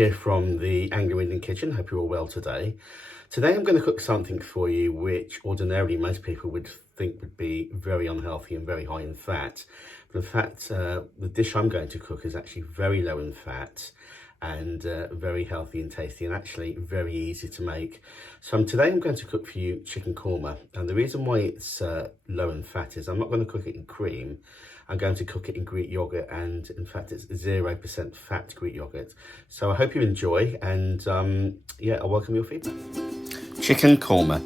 here from the Anglo-Indian kitchen. Hope you're all well today. Today I'm going to cook something for you which ordinarily most people would think would be very unhealthy and very high in fat. But in fact, the dish I'm going to cook is actually very low in fat and very healthy and tasty, and actually very easy to make. So today I'm going to cook for you chicken korma, and the reason why it's low in fat is I'm not going to cook it in cream. I'm going to cook it in Greek yogurt, and in fact it's 0% fat Greek yogurt. So I hope you enjoy, and yeah, I welcome your feedback. Chicken korma.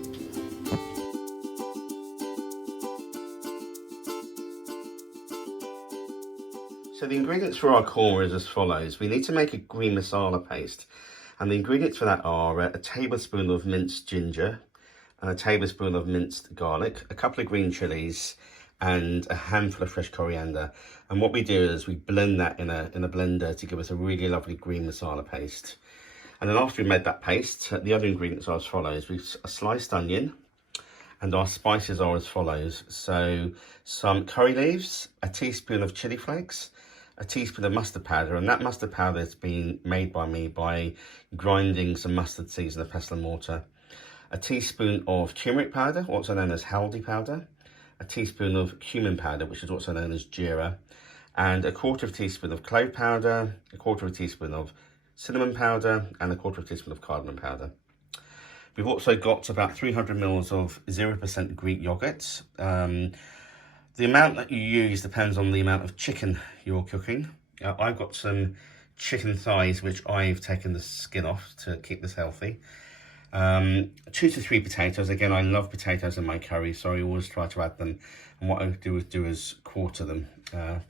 So the ingredients for our korma is as follows. We need to make a green masala paste, and the ingredients for that are a tablespoon of minced ginger, and a tablespoon of minced garlic, a couple of green chilies, and a handful of fresh coriander. And what we do is we blend that in a blender to give us a really lovely green masala paste. And then after we made that paste, the other ingredients are as follows. We've a sliced onion, and our spices are as follows. So some curry leaves, a teaspoon of chili flakes, a teaspoon of mustard powder, and that mustard powder has been made by me by grinding some mustard seeds in a pestle and mortar, a teaspoon of turmeric powder, also known as haldi powder, a teaspoon of cumin powder, which is also known as jeera, and a quarter of a teaspoon of clove powder, a quarter of a teaspoon of cinnamon powder, and a quarter of a teaspoon of cardamom powder. We've also got about 300 mils of 0% Greek yogurt. The amount that you use depends on the amount of chicken you're cooking. I've got some chicken thighs which I've taken the skin off to keep this healthy. 2 to 3 potatoes. Again, I love potatoes in my curry, so I always try to add them. And what I do is quarter them,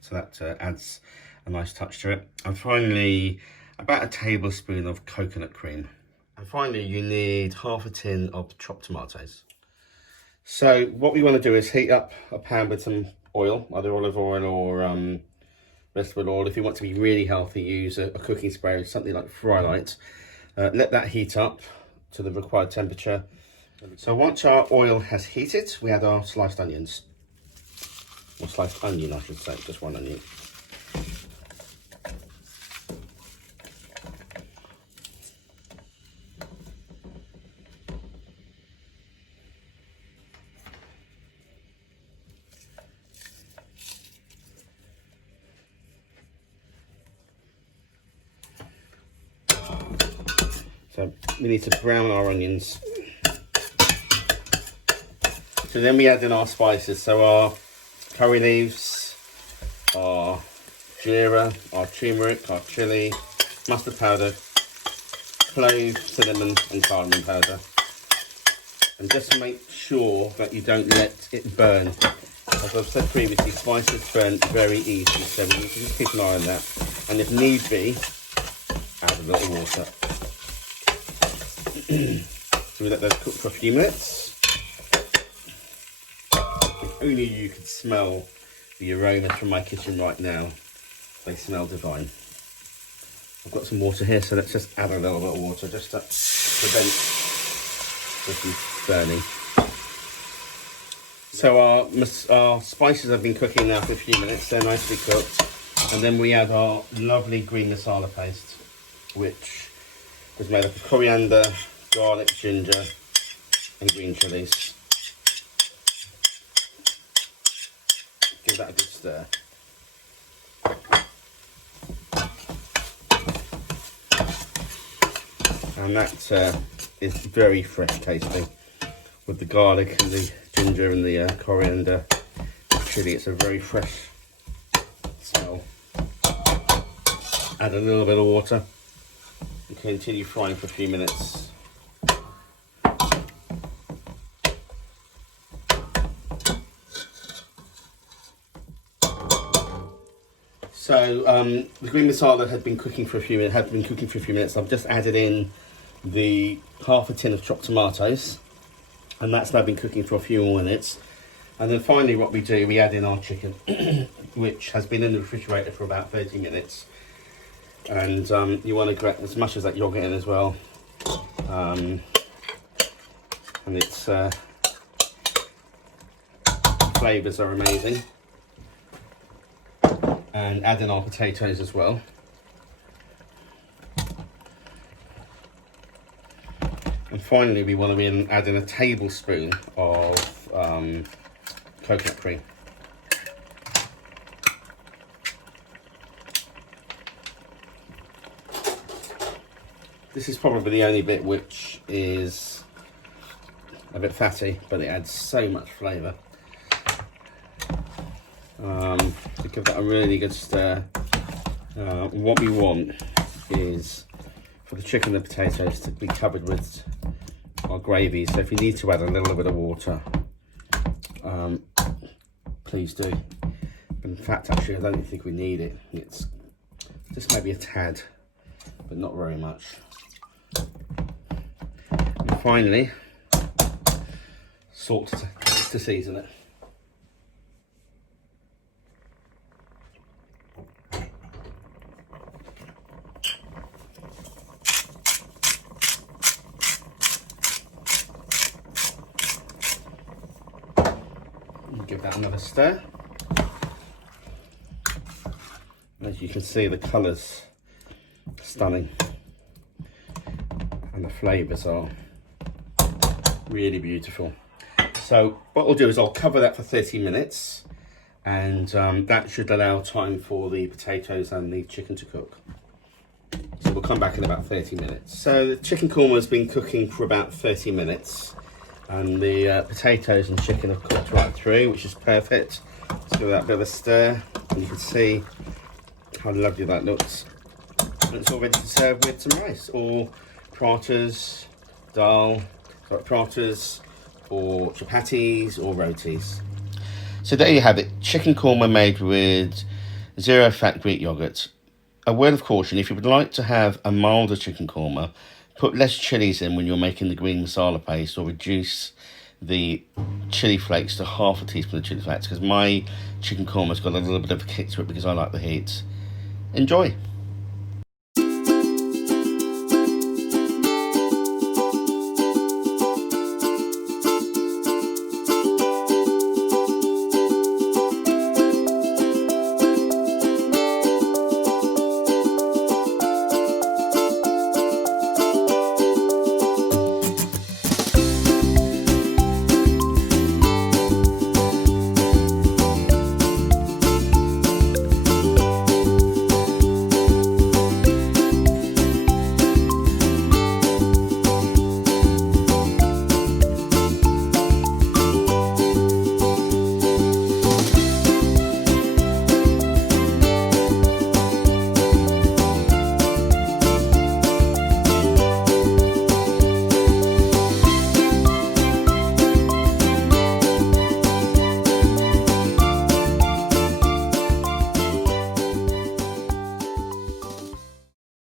so that adds a nice touch to it. And finally, about a tablespoon of coconut cream. And finally, you need half a tin of chopped tomatoes. So what we want to do is heat up a pan with some oil, either olive oil or vegetable oil. If you want to be really healthy, use a cooking spray, something like Frylight. Let that heat up to the required temperature. So once our oil has heated, we add our sliced onions. Or sliced onion, I should say, just one onion. So we need to brown our onions. So then we add in our spices. So our curry leaves, our jeera, our turmeric, our chili, mustard powder, clove, cinnamon and cardamom powder. And just make sure that you don't let it burn. As I've said previously, spices burn very easily, so we need to just keep an eye on that. And if need be, add a little water. So we let those cook for a few minutes. If only you could smell the aromas from my kitchen right now. They smell divine. I've got some water here, so let's just add a little bit of water just to prevent this from burning. So our spices have been cooking now for a few minutes. They're nicely cooked. And then we add our lovely green masala paste, which was made up of coriander, garlic, ginger and green chilies. Give that a good stir. And that is very fresh tasting with the garlic and the ginger and the coriander chili. It's a very fresh smell. Add a little bit of water and continue frying for a few minutes. So the green masala had been cooking for a few minutes. I've just added in the half a tin of chopped tomatoes, and that's now been cooking for a few more minutes. And then finally what we do, we add in our chicken, which has been in the refrigerator for about 30 minutes. And you want to get as much as that yogurt in as well. And its flavours are amazing. And add in our potatoes as well. finally, we want to add in a tablespoon of coconut cream. This is probably the only bit which is a bit fatty, but it adds so much flavour. To give that a really good stir. What we want is for the chicken and the potatoes to be covered with our gravy. So if you need to add a little bit of water, please do. But in fact, actually, I don't think we need it. It's just maybe a tad, but not very much. And finally, salt to season it. Give that another stir. As you can see, the colours stunning and the flavours are really beautiful. So what I'll do is I'll cover that for 30 minutes, and that should allow time for the potatoes and the chicken to cook. So we'll come back in about 30 minutes. So the chicken korma has been cooking for about 30 minutes. And the potatoes and chicken have cooked right through, which is perfect. Let's give that a bit of a stir, and you can see how lovely that looks. And it's all ready to serve with some rice, or pratas, pratas, or chapatis, or rotis. So there you have it, chicken korma made with zero fat Greek yogurt. A word of caution: if you would like to have a milder chicken korma, put less chilies in when you're making the green masala paste, or reduce the chili flakes to half a teaspoon of chili flakes, because my chicken korma's got a little bit of a kick to it because I like the heat. Enjoy!